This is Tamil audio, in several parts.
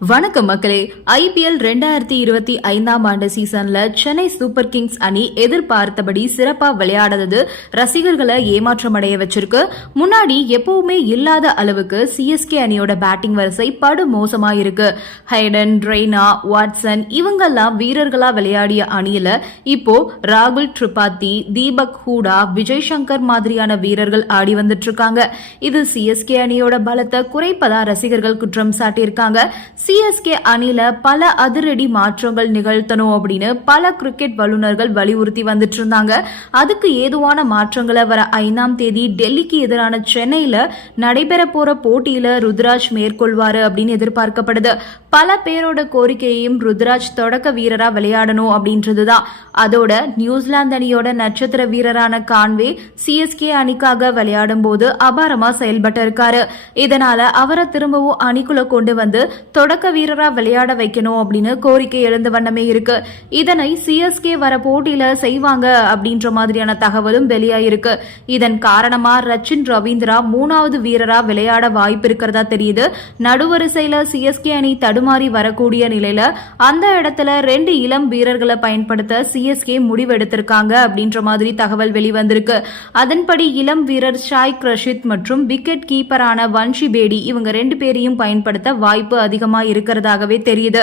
வணக்கம் மக்களே. ஐபிஎல் ரெண்டாயிரத்தி இருபத்தி ஐந்தாம் ஆண்டு சீசன்ல சென்னை சூப்பர் கிங்ஸ் அணி எதிர்பார்த்தபடி சிறப்பா விளையாடாதது ரசிகர்களை ஏமாற்றமடைய வச்சிருக்கு. முன்னாடி எப்பவுமே இல்லாத அளவுக்கு சிஎஸ்கே அணியோட பேட்டிங் வரிசை படு மோசமா இருக்கு ஹைடன் ரெய்னா வாட்சன் இவங்கெல்லாம் வீரர்களா விளையாடிய அணியில இப்போ ராகுல் திரிபாத்தி தீபக் ஹூடா விஜய் சங்கர் மாதிரியான வீரர்கள் ஆடி வந்துட்டு இருக்காங்க. இது சிஎஸ்கே அணியோட பலத்தை குறைப்பதா ரசிகர்கள் குற்றம் சாட்டியிருக்காங்க. சிஎஸ்கே அணியில பல அதிரடி மாற்றங்கள் நிகழ்த்தணும் அப்படின்னு பல கிரிக்கெட் வல்லுநர்கள் வலியுறுத்தி வந்துட்டு இருந்தாங்க அதுக்கு ஏதுவான மாற்றங்களை வர ஐந்தாம் தேதி டெல்லிக்கு எதிரான சென்னையில நடைபெற போற போட்டியில ருத்ராஜ் மேற்கொள்வாரு அப்படின்னு எதிர்பார்க்கப்படுது. பல பேரோட கோரிக்கையையும் ருத்ராஜ் தொடக்க வீரரா விளையாடணும் அப்படின்றதுதான். அதோட நியூசிலாந்து அணியோட நட்சத்திர வீரரான கான்வே சிஎஸ்கே அணிக்காக விளையாடும் போது அபாரமா செயல்பட்டு இருக்காரு. இதனால அவரை திரும்பவும் அணிக்குள்ள கொண்டு வந்து தொடக்க வீரரா விளையாட வைக்கணும் அப்படின்னு கோரிக்கை எழுந்த வண்ணமே இருக்கு. இதனை சிஎஸ்கே வர போட்டியில செய்வாங்க அப்படின்ற மாதிரியான தகவலும் வெளியாயிருக்கு. இதன் காரணமா ரச்சின் ரவீந்திரா மூணாவது வீரரா விளையாட வாய்ப்பு இருக்கிறதா தெரியுது. நடுவரிசையில சிஎஸ்கே அணி தடுமாறி வரக்கூடிய நிலையில அந்த இடத்துல ரெண்டு இளம் வீரர்களை பயன்படுத்த சிஎஸ்கே முடிவெடுத்திருக்காங்க அப்படின்ற மாதிரி தகவல் வெளிவந்திருக்கு. அதன்படி இளம் வீரர் ஷாய் ரஷித் மற்றும் விக்கெட் கீப்பரான வன்ஷி பேடி இவங்க ரெண்டு பேரையும் பயன்படுத்த வாய்ப்பு அதிகமாக இருக்கிறதாகவே தெரியுது.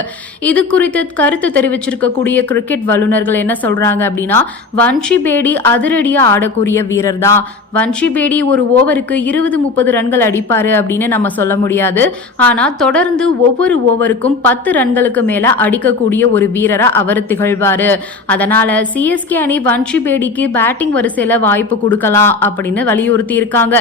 இது குறித்து கருத்து தெரிவிச்சிருக்கக்கூடிய கிரிக்கெட் வல்லுநர்கள் என்ன சொல்றாங்க அப்படின்னா வன்ஷி பேடி அதிரடியா ஆடக்கூடிய வீரர் தான் வன்ஷி பேடி ஒரு ஓவருக்கு இருபது முப்பது ரன்கள் அடிப்பாரு அப்படின்னு நம்ம சொல்ல முடியாது. ஆனா தொடர்ந்து ஒவ்வொரு ஓவருக்கும் பத்து ரன்களுக்கு மேல அடிக்கக்கூடிய ஒரு வீரரா அவர் திகழ்வாரு. அதனால சிஎஸ்கே அணி வன்ஷி பேடிக்கு பேட்டிங் வரிசையில வாய்ப்பு கொடுக்கலாம் அப்படின்னு வலியுறுத்தி இருக்காங்க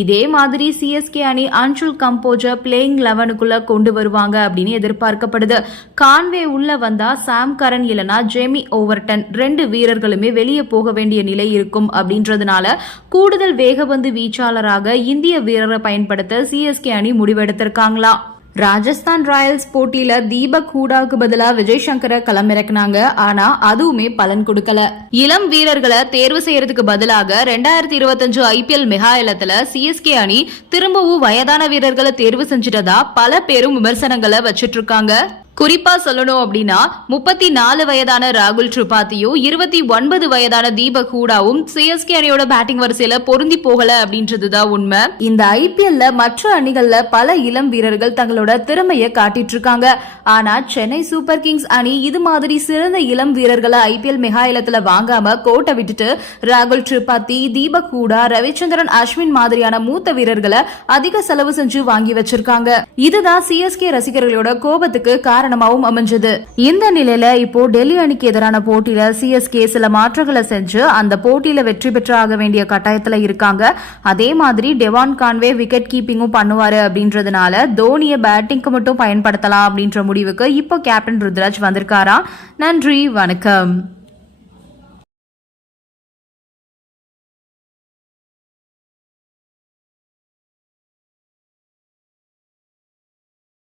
இதே மாதிரி சிஎஸ்கே அணி அன்சுல் கம்போஜர் பிளேயிங் லெவனுக்குள்ள கொண்டு வருவாங்க அப்படின்னு எதிர்பார்க்கப்படுது. கான்வே உள்ள வந்தா சாம் கரன் இல்லனா ஜேமி ஓவர்டன் ரெண்டு வீரர்களுமே வெளியே போக வேண்டிய நிலை இருக்கும் அப்படின்றதுனால கூடுதல் வேகபந்து வீச்சாளராக இந்திய வீரரை பயன்படுத்த சிஎஸ்கே அணி முடிவெடுத்திருக்காங்களா? ராஜஸ்தான் ராயல்ஸ் போட்டியில தீபக் ஹூடாவுக்கு பதிலா விஜய் சங்கரை களமிறக்குனாங்க. ஆனா அதுவுமே பலன் கொடுக்கல. இளம் வீரர்களை தேர்வு செய்யறதுக்கு பதிலாக ரெண்டாயிரத்தி இருபத்தஞ்சு ஐபிஎல் மெகா இல்லத்துல சிஎஸ்கே அணி திரும்பவும் வயதான வீரர்களை தேர்வு செஞ்சிட்டதா பல பேரும் விமர்சனங்களை வச்சிட்டு இருக்காங்க குறிப்பா சொல்லணும் அப்படின்னா முப்பத்தி நாலு வயதான ராகுல் திரிபாத்தியும் இருபத்தி ஒன்பது வயதான தீபக் ஹூடாவும் சிஎஸ்கே அணியோட பேட்டிங் வரிசையில பொருந்தி போகல அப்படின்றதுதான் உண்மை. இந்த ஐபிஎல்ல மற்ற அணிகள்ல பல இளம் வீரர்கள் தங்களோட திறமையை காட்டிட்டு இருக்காங்க. ஆனா சென்னை சூப்பர் கிங்ஸ் அணி இது மாதிரி சிறந்த இளம் வீரர்களை ஐபிஎல் மெகா இல்லத்துல வாங்காம கோட்டை விட்டுட்டு ராகுல் திரிபாத்தி தீபக் ஹூடா ரவிச்சந்திரன் அஸ்வின் மாதிரியான மூத்த வீரர்களை அதிக செலவு செஞ்சு வாங்கி வச்சிருக்காங்க. இதுதான் சிஎஸ்கே ரசிகர்களோட கோபத்துக்கு காரணம். காரணமாகவும் அமைஞ்சது. இந்த நிலையில இப்போ டெல்லி அணிக்கு எதிரான போட்டியில சிஎஸ்கே சில மாற்றங்களை செஞ்சு அந்த போட்டியில வெற்றி பெற்று ஆக வேண்டிய கட்டாயத்துல இருக்காங்க. அதே மாதிரி டெவான் கான்வே விக்கெட் கீப்பிங்கும் பண்ணுவாரு அப்படின்றதுனால தோனிய பேட்டிங்க்கு மட்டும் பயன்படுத்தலாம் அப்படின்ற முடிவுக்கு இப்போ கேப்டன் ருத்ராஜ் வந்திருக்காரா நன்றி வணக்கம்.